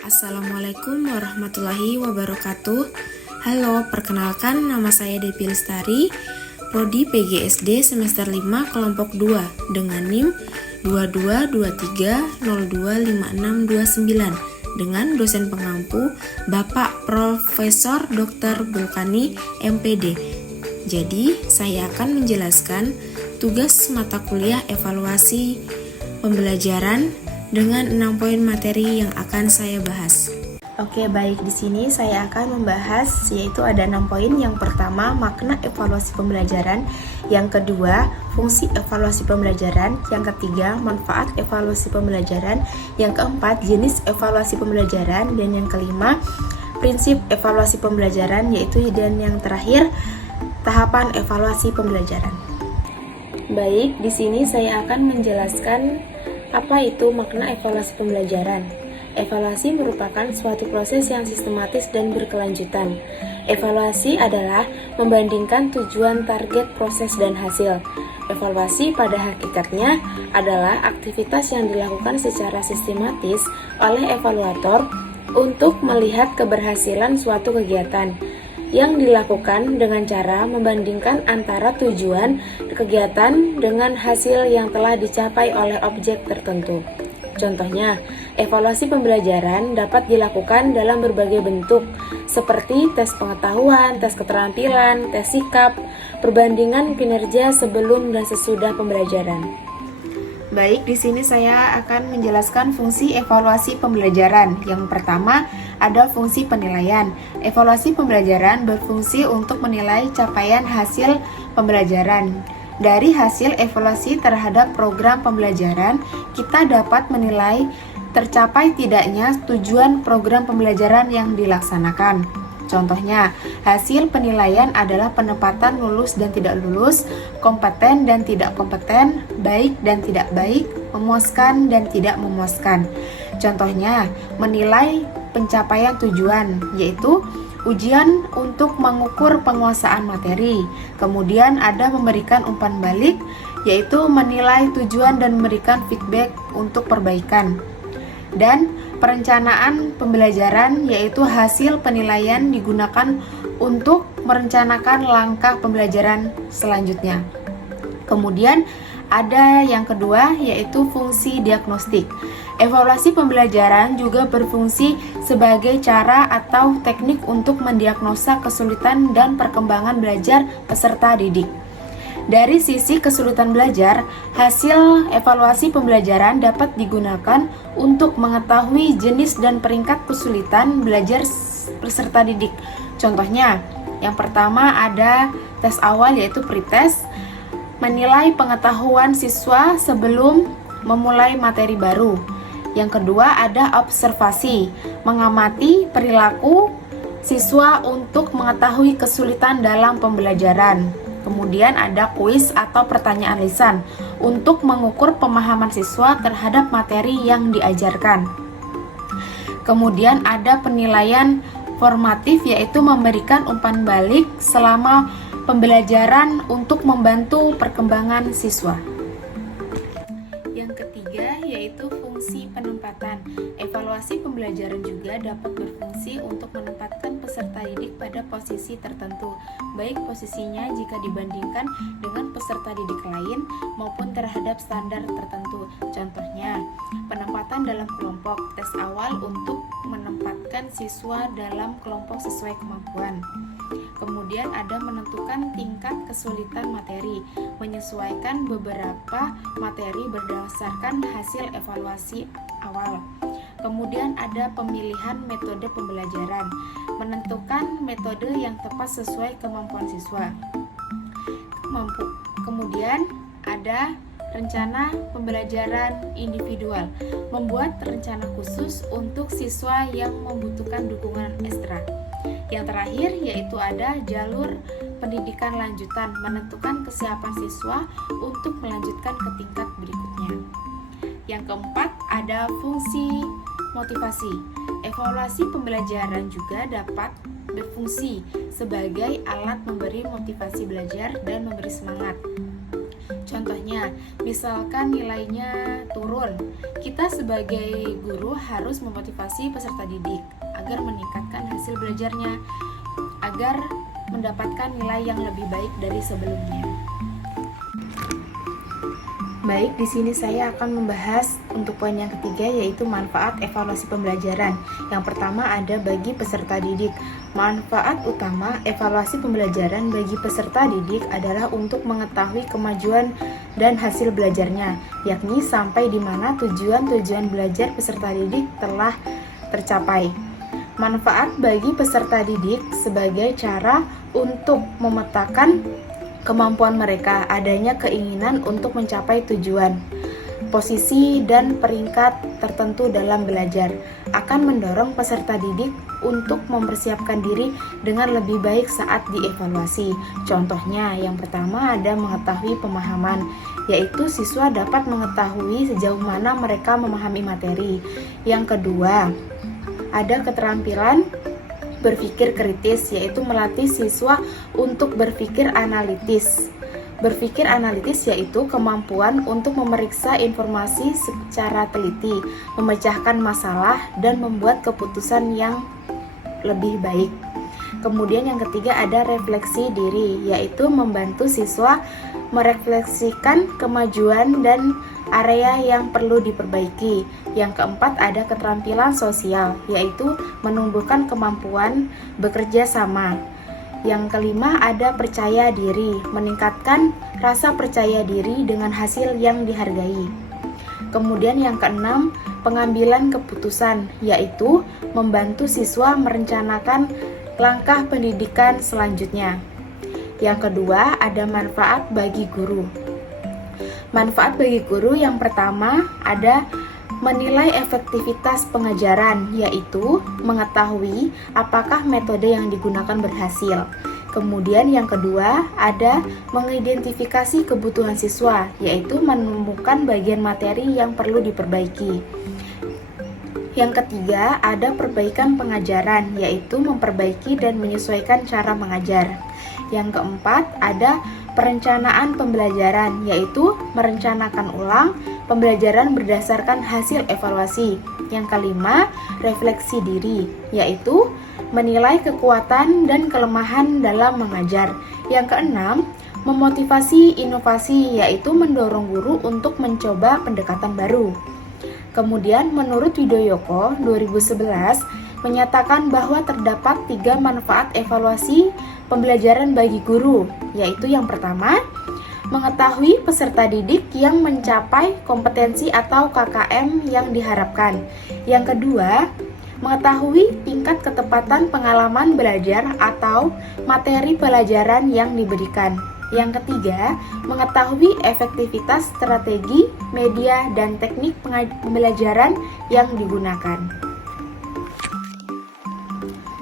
Assalamualaikum warahmatullahi wabarakatuh. Halo, perkenalkan nama saya Depi Lestari, Prodi PGSD semester 5 kelompok 2 dengan NIM 2223025629 dengan dosen pengampu Bapak Profesor Dr. Bulkani MPD. Jadi, saya akan menjelaskan tugas mata kuliah evaluasi pembelajaran dengan 6 poin materi yang akan saya bahas. Oke, baik, di sini saya akan membahas yaitu ada 6 poin. Yang pertama, makna evaluasi pembelajaran. Yang kedua, fungsi evaluasi pembelajaran. Yang ketiga, manfaat evaluasi pembelajaran. Yang keempat, jenis evaluasi pembelajaran. Dan yang kelima, prinsip evaluasi pembelajaran, yaitu dan yang terakhir, tahapan evaluasi pembelajaran. Baik, di sini saya akan menjelaskan apa itu makna evaluasi pembelajaran. Evaluasi merupakan suatu proses yang sistematis dan berkelanjutan. Evaluasi adalah membandingkan tujuan, target, proses, dan hasil. Evaluasi pada hakikatnya adalah aktivitas yang dilakukan secara sistematis oleh evaluator untuk melihat keberhasilan suatu kegiatan yang dilakukan dengan cara membandingkan antara tujuan kegiatan dengan hasil yang telah dicapai oleh objek tertentu. Contohnya, evaluasi pembelajaran dapat dilakukan dalam berbagai bentuk, seperti tes pengetahuan, tes keterampilan, tes sikap, perbandingan kinerja sebelum dan sesudah pembelajaran. Baik, di sini saya akan menjelaskan fungsi evaluasi pembelajaran. Yang pertama, ada fungsi penilaian. Evaluasi pembelajaran berfungsi untuk menilai capaian hasil pembelajaran. Dari hasil evaluasi terhadap program pembelajaran, kita dapat menilai tercapai tidaknya tujuan program pembelajaran yang dilaksanakan. Contohnya, hasil penilaian adalah penempatan lulus dan tidak lulus, kompeten dan tidak kompeten, baik dan tidak baik, memuaskan dan tidak memuaskan. Contohnya, menilai pencapaian tujuan, yaitu ujian untuk mengukur penguasaan materi. Kemudian ada memberikan umpan balik, yaitu menilai tujuan dan memberikan feedback untuk perbaikan. Dan perencanaan pembelajaran, yaitu hasil penilaian digunakan untuk merencanakan langkah pembelajaran selanjutnya. Kemudian ada yang kedua, yaitu fungsi diagnostik. Evaluasi pembelajaran juga berfungsi sebagai cara atau teknik untuk mendiagnosa kesulitan dan perkembangan belajar peserta didik. Dari sisi kesulitan belajar, hasil evaluasi pembelajaran dapat digunakan untuk mengetahui jenis dan peringkat kesulitan belajar peserta didik. Contohnya, yang pertama ada tes awal, yaitu pretest, menilai pengetahuan siswa sebelum memulai materi baru. Yang kedua ada observasi, mengamati perilaku siswa untuk mengetahui kesulitan dalam pembelajaran. Kemudian ada kuis atau pertanyaan lisan untuk mengukur pemahaman siswa terhadap materi yang diajarkan. Kemudian ada penilaian formatif, yaitu memberikan umpan balik selama pembelajaran untuk membantu perkembangan siswa. Yang ketiga yaitu fungsi penempatan. Evaluasi pembelajaran juga dapat berfungsi untuk menempatkan peserta didik pada posisi tertentu, baik posisinya jika dibandingkan dengan peserta didik lain maupun terhadap standar tertentu. Contohnya, penempatan dalam kelompok, tes awal untuk menempatkan siswa dalam kelompok sesuai kemampuan. Kemudian ada menentukan tingkat kesulitan materi, menyesuaikan beberapa materi berdasarkan hasil evaluasi awal. Kemudian ada pemilihan metode pembelajaran, menentukan metode yang tepat sesuai kemampuan siswa. Kemudian ada rencana pembelajaran individual, membuat rencana khusus untuk siswa yang membutuhkan dukungan ekstra. Yang terakhir yaitu ada jalur pendidikan lanjutan, menentukan kesiapan siswa untuk melanjutkan ke tingkat berikutnya. Yang keempat ada fungsi motivasi. Evaluasi pembelajaran juga dapat berfungsi sebagai alat memberi motivasi belajar dan memberi semangat. Contohnya, misalkan nilainya turun, kita sebagai guru harus memotivasi peserta didik agar meningkatkan hasil belajarnya, agar mendapatkan nilai yang lebih baik dari sebelumnya. Baik, di sini saya akan membahas untuk poin yang ketiga, yaitu manfaat evaluasi pembelajaran. Yang pertama ada bagi peserta didik. Manfaat utama evaluasi pembelajaran bagi peserta didik adalah untuk mengetahui kemajuan dan hasil belajarnya, yakni sampai di mana tujuan-tujuan belajar peserta didik telah tercapai. Manfaat bagi peserta didik sebagai cara untuk memetakan kemampuan mereka, adanya keinginan untuk mencapai tujuan, posisi dan peringkat tertentu dalam belajar, akan mendorong peserta didik untuk mempersiapkan diri dengan lebih baik saat dievaluasi. Contohnya, yang pertama ada mengetahui pemahaman, yaitu siswa dapat mengetahui sejauh mana mereka memahami materi. Yang kedua, ada keterampilan berpikir kritis, yaitu melatih siswa untuk berpikir analitis. Berpikir analitis yaitu kemampuan untuk memeriksa informasi secara teliti, memecahkan masalah, dan membuat keputusan yang lebih baik. Kemudian yang ketiga ada refleksi diri, yaitu membantu siswa merefleksikan kemajuan dan area yang perlu diperbaiki. Yang keempat ada keterampilan sosial, yaitu menumbuhkan kemampuan bekerja sama. Yang kelima ada percaya diri, meningkatkan rasa percaya diri dengan hasil yang dihargai. Kemudian yang keenam, pengambilan keputusan, yaitu membantu siswa merencanakan langkah pendidikan selanjutnya. Yang kedua ada manfaat bagi guru. Manfaat bagi guru yang pertama ada menilai efektivitas pengajaran, yaitu mengetahui apakah metode yang digunakan berhasil. Kemudian yang kedua ada mengidentifikasi kebutuhan siswa, yaitu menemukan bagian materi yang perlu diperbaiki. Yang ketiga ada perbaikan pengajaran, yaitu memperbaiki dan menyesuaikan cara mengajar. Yang keempat ada perencanaan pembelajaran, yaitu merencanakan ulang pembelajaran berdasarkan hasil evaluasi. Yang kelima, refleksi diri, yaitu menilai kekuatan dan kelemahan dalam mengajar. Yang keenam, memotivasi inovasi, yaitu mendorong guru untuk mencoba pendekatan baru. Kemudian, menurut Widoyoko 2011, menyatakan bahwa terdapat 3 manfaat evaluasi pembelajaran bagi guru, yaitu yang pertama, mengetahui peserta didik yang mencapai kompetensi atau KKM yang diharapkan. Yang kedua, mengetahui tingkat ketepatan pengalaman belajar atau materi pelajaran yang diberikan. Yang ketiga, mengetahui efektivitas strategi, media, dan teknik pembelajaran yang digunakan.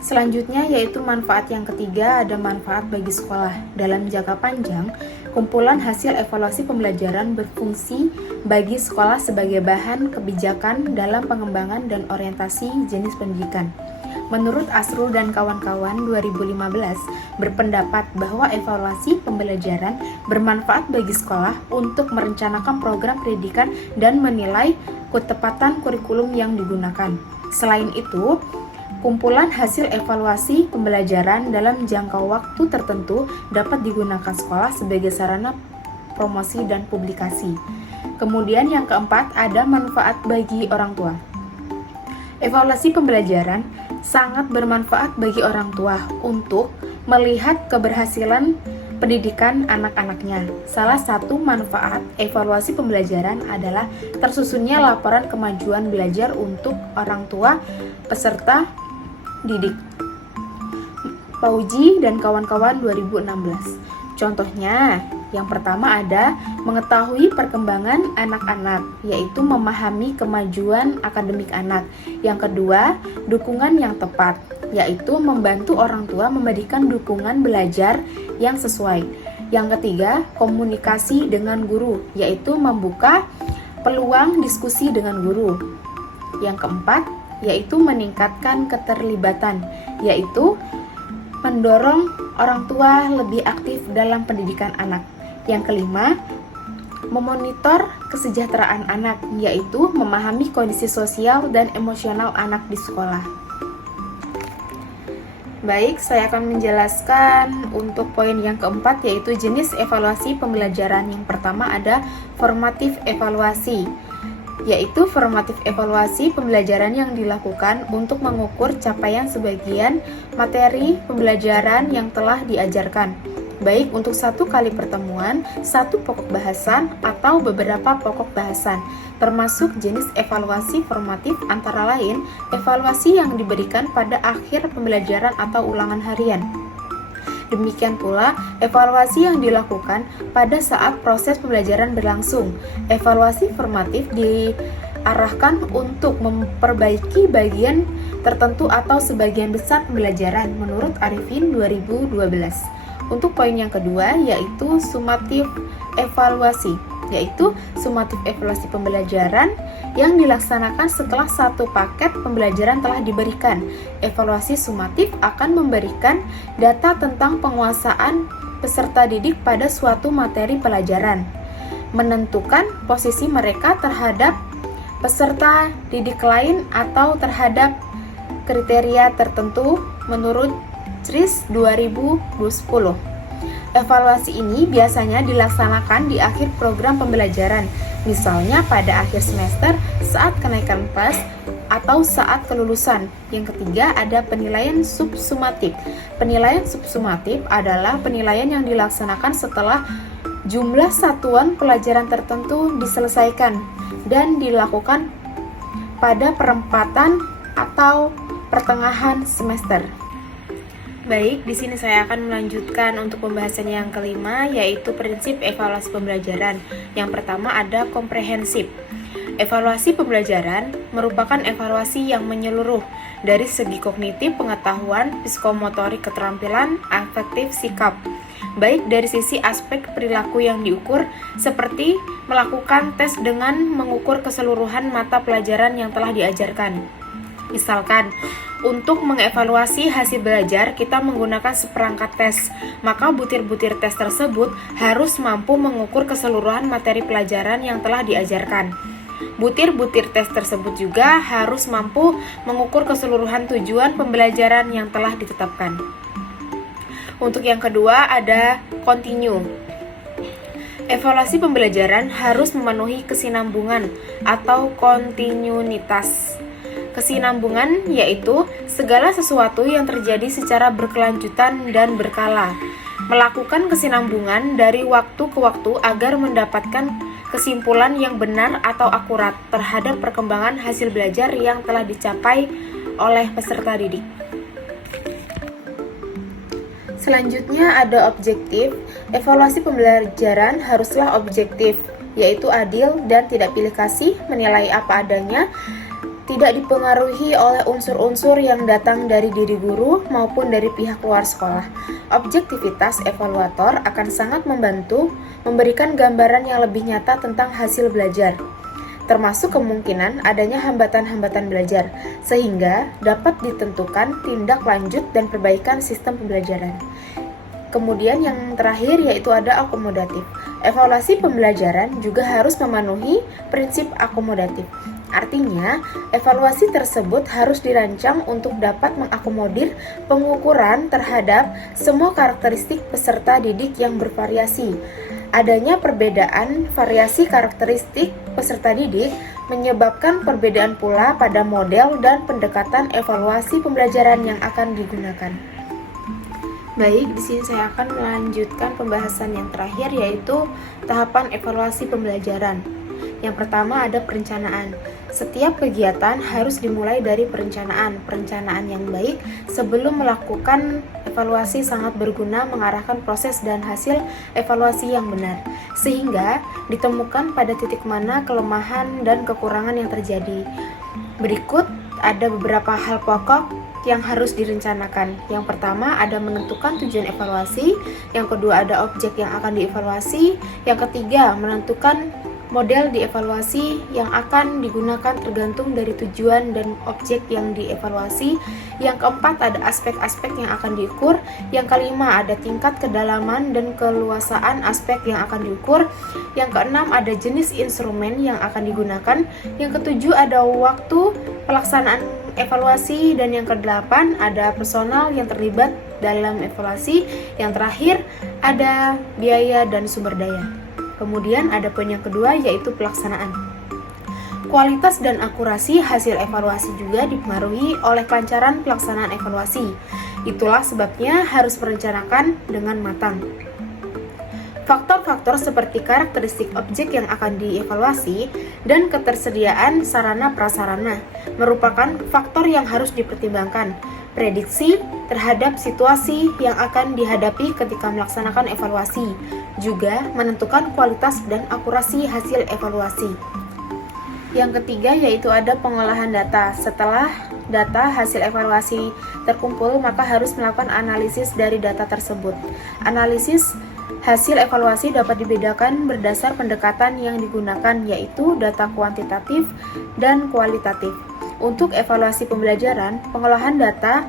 Selanjutnya yaitu manfaat yang ketiga, ada manfaat bagi sekolah. Dalam jangka panjang, kumpulan hasil evaluasi pembelajaran berfungsi bagi sekolah sebagai bahan kebijakan dalam pengembangan dan orientasi jenis pendidikan. Menurut Asrul dan kawan-kawan 2015 berpendapat bahwa evaluasi pembelajaran bermanfaat bagi sekolah untuk merencanakan program pendidikan dan menilai ketepatan kurikulum yang digunakan. Selain itu, kumpulan hasil evaluasi pembelajaran dalam jangka waktu tertentu dapat digunakan sekolah sebagai sarana promosi dan publikasi. Kemudian yang keempat ada manfaat bagi orang tua. Evaluasi pembelajaran sangat bermanfaat bagi orang tua untuk melihat keberhasilan pendidikan anak-anaknya. Salah satu manfaat evaluasi pembelajaran adalah tersusunnya laporan kemajuan belajar untuk orang tua peserta didik. Pauji dan kawan-kawan 2016. Contohnya, yang pertama ada mengetahui perkembangan anak-anak, yaitu memahami kemajuan akademik anak. Yang kedua, dukungan yang tepat, yaitu membantu orang tua memberikan dukungan belajar yang sesuai. Yang ketiga, komunikasi dengan guru, yaitu membuka peluang diskusi dengan guru. Yang keempat, yaitu meningkatkan keterlibatan, yaitu mendorong orang tua lebih aktif dalam pendidikan anak. Yang kelima, Memonitor kesejahteraan anak, yaitu memahami kondisi sosial dan emosional anak di sekolah. Baik, saya akan menjelaskan untuk poin yang keempat, yaitu jenis evaluasi pembelajaran. Yang pertama ada formatif evaluasi, yaitu formatif evaluasi pembelajaran yang dilakukan untuk mengukur capaian sebagian materi pembelajaran yang telah diajarkan, baik untuk satu kali pertemuan, satu pokok bahasan, atau beberapa pokok bahasan. Termasuk jenis evaluasi formatif antara lain evaluasi yang diberikan pada akhir pembelajaran atau ulangan harian. Demikian pula evaluasi yang dilakukan pada saat proses pembelajaran berlangsung. Evaluasi formatif diarahkan untuk memperbaiki bagian tertentu atau sebagian besar pembelajaran menurut Arifin 2012. Untuk poin yang kedua yaitu sumatif evaluasi, yaitu sumatif evaluasi pembelajaran yang dilaksanakan setelah satu paket pembelajaran telah diberikan. Evaluasi sumatif akan memberikan data tentang penguasaan peserta didik pada suatu materi pelajaran, menentukan posisi mereka terhadap peserta didik lain atau terhadap kriteria tertentu menurut CRIS 2010. Evaluasi ini biasanya dilaksanakan di akhir program pembelajaran, misalnya pada akhir semester, saat kenaikan kelas, atau saat kelulusan. Yang ketiga ada penilaian subsumatif. Penilaian subsumatif adalah penilaian yang dilaksanakan setelah jumlah satuan pelajaran tertentu diselesaikan dan dilakukan pada perempatan atau pertengahan semester. Baik, di sini saya akan melanjutkan untuk pembahasan yang kelima, yaitu prinsip evaluasi pembelajaran. Yang pertama ada komprehensif. Evaluasi pembelajaran merupakan evaluasi yang menyeluruh dari segi kognitif, pengetahuan, psikomotorik, keterampilan, afektif, sikap. Baik dari sisi aspek perilaku yang diukur, seperti melakukan tes dengan mengukur keseluruhan mata pelajaran yang telah diajarkan. Misalkan, untuk mengevaluasi hasil belajar, kita menggunakan seperangkat tes, maka butir-butir tes tersebut harus mampu mengukur keseluruhan materi pelajaran yang telah diajarkan. Butir-butir tes tersebut juga harus mampu mengukur keseluruhan tujuan pembelajaran yang telah ditetapkan. Untuk yang kedua ada continue. Evaluasi pembelajaran harus memenuhi kesinambungan atau kontinuitas. Kesinambungan yaitu segala sesuatu yang terjadi secara berkelanjutan dan berkala. Melakukan kesinambungan dari waktu ke waktu agar mendapatkan kesimpulan yang benar atau akurat terhadap perkembangan hasil belajar yang telah dicapai oleh peserta didik. Selanjutnya ada objektif. Evaluasi pembelajaran haruslah objektif, yaitu adil dan tidak pilih kasih, menilai apa adanya, tidak dipengaruhi oleh unsur-unsur yang datang dari diri guru maupun dari pihak luar sekolah. Objektivitas evaluator akan sangat membantu memberikan gambaran yang lebih nyata tentang hasil belajar, termasuk kemungkinan adanya hambatan-hambatan belajar, sehingga dapat ditentukan tindak lanjut dan perbaikan sistem pembelajaran. Kemudian yang terakhir yaitu ada akomodatif. Evaluasi pembelajaran juga harus memenuhi prinsip akomodatif. Artinya, evaluasi tersebut harus dirancang untuk dapat mengakomodir pengukuran terhadap semua karakteristik peserta didik yang bervariasi. Adanya perbedaan variasi karakteristik peserta didik menyebabkan perbedaan pula pada model dan pendekatan evaluasi pembelajaran yang akan digunakan. Baik, di sini saya akan melanjutkan pembahasan yang terakhir, yaitu tahapan evaluasi pembelajaran. Yang pertama ada perencanaan. Setiap kegiatan harus dimulai dari perencanaan. Perencanaan yang baik sebelum melakukan evaluasi sangat berguna mengarahkan proses dan hasil evaluasi yang benar, sehingga ditemukan pada titik mana kelemahan dan kekurangan yang terjadi. Berikut ada beberapa hal pokok yang harus direncanakan. Yang pertama ada menentukan tujuan evaluasi, yang kedua ada objek yang akan dievaluasi, yang ketiga menentukan Model dievaluasi yang akan digunakan tergantung dari tujuan dan objek yang dievaluasi. Yang keempat, ada aspek-aspek yang akan diukur. Yang kelima, ada tingkat kedalaman dan keluasaan aspek yang akan diukur. Yang keenam, ada jenis instrumen yang akan digunakan. Yang ketujuh, ada waktu pelaksanaan evaluasi. Dan yang kedelapan, ada personal yang terlibat dalam evaluasi. Yang terakhir, ada biaya dan sumber daya. Kemudian ada poin yang kedua, yaitu pelaksanaan. Kualitas dan akurasi hasil evaluasi juga dipengaruhi oleh kelancaran pelaksanaan evaluasi. Itulah sebabnya harus merencanakan dengan matang. Faktor-faktor seperti karakteristik objek yang akan dievaluasi dan ketersediaan sarana prasarana merupakan faktor yang harus dipertimbangkan. Prediksi terhadap situasi yang akan dihadapi ketika melaksanakan evaluasi juga menentukan kualitas dan akurasi hasil evaluasi. Yang ketiga, yaitu ada pengolahan data. Setelah data hasil evaluasi terkumpul, maka harus melakukan analisis dari data tersebut. Analisis hasil evaluasi dapat dibedakan berdasar pendekatan yang digunakan, yaitu data kuantitatif dan kualitatif. Untuk evaluasi pembelajaran, pengolahan data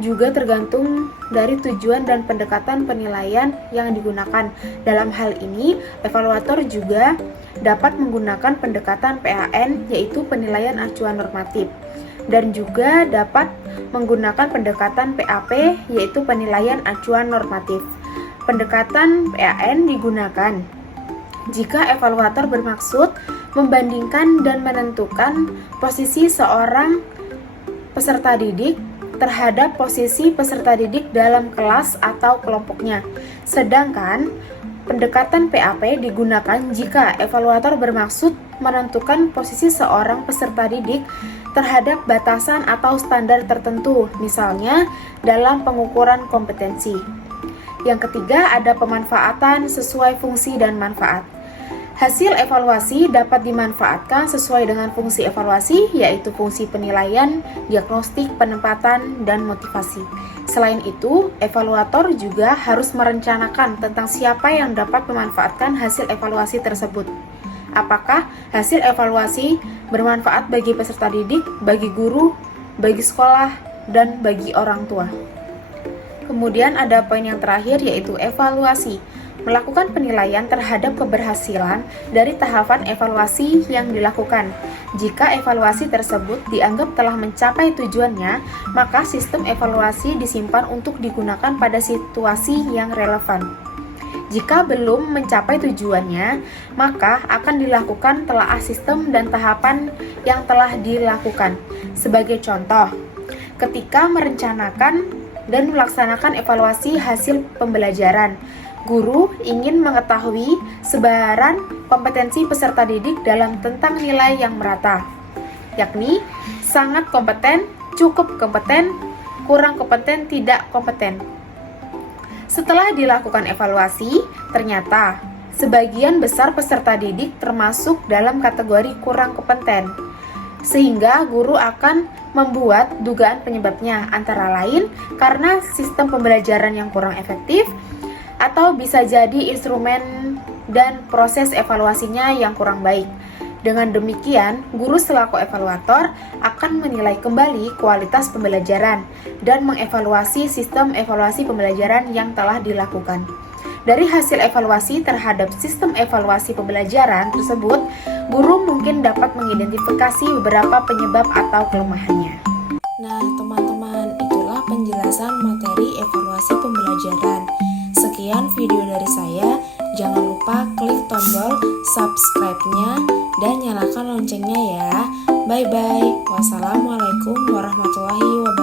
juga tergantung dari tujuan dan pendekatan penilaian yang digunakan. Dalam hal ini, evaluator juga dapat menggunakan pendekatan PAN, yaitu penilaian acuan normatif, dan juga dapat menggunakan pendekatan PAP, yaitu penilaian acuan normatif. Pendekatan PAN digunakan jika evaluator bermaksud membandingkan dan menentukan posisi seorang peserta didik terhadap posisi peserta didik dalam kelas atau kelompoknya. Sedangkan pendekatan PAP digunakan jika evaluator bermaksud menentukan posisi seorang peserta didik terhadap batasan atau standar tertentu, misalnya dalam pengukuran kompetensi. Yang ketiga, ada pemanfaatan sesuai fungsi dan manfaat. Hasil evaluasi dapat dimanfaatkan sesuai dengan fungsi evaluasi, yaitu fungsi penilaian, diagnostik, penempatan, dan motivasi. Selain itu, evaluator juga harus merencanakan tentang siapa yang dapat memanfaatkan hasil evaluasi tersebut. Apakah hasil evaluasi bermanfaat bagi peserta didik, bagi guru, bagi sekolah, dan bagi orang tua. Kemudian ada poin yang terakhir, yaitu evaluasi. Melakukan penilaian terhadap keberhasilan dari tahapan evaluasi yang dilakukan. Jika evaluasi tersebut dianggap telah mencapai tujuannya, maka sistem evaluasi disimpan untuk digunakan pada situasi yang relevan. Jika belum mencapai tujuannya, maka akan dilakukan telaah sistem dan tahapan yang telah dilakukan. Sebagai contoh, ketika merencanakan dan melaksanakan evaluasi hasil pembelajaran, guru ingin mengetahui sebaran kompetensi peserta didik dalam tentang nilai yang merata, yakni sangat kompeten, cukup kompeten, kurang kompeten, tidak kompeten. Setelah dilakukan evaluasi, ternyata sebagian besar peserta didik termasuk dalam kategori kurang kompeten, sehingga guru akan membuat dugaan penyebabnya, antara lain karena sistem pembelajaran yang kurang efektif, atau bisa jadi instrumen dan proses evaluasinya yang kurang baik. Dengan demikian, guru selaku evaluator akan menilai kembali kualitas pembelajaran dan mengevaluasi sistem evaluasi pembelajaran yang telah dilakukan. Dari hasil evaluasi terhadap sistem evaluasi pembelajaran tersebut, guru mungkin dapat mengidentifikasi beberapa penyebab atau kelemahannya. Nah, teman-teman, itulah penjelasan materi evaluasi pembelajaran. Sekian video dari saya. Jangan lupa klik tombol subscribe-nya dan nyalakan loncengnya ya. Bye-bye. Wassalamualaikum warahmatullahi wabarakatuh.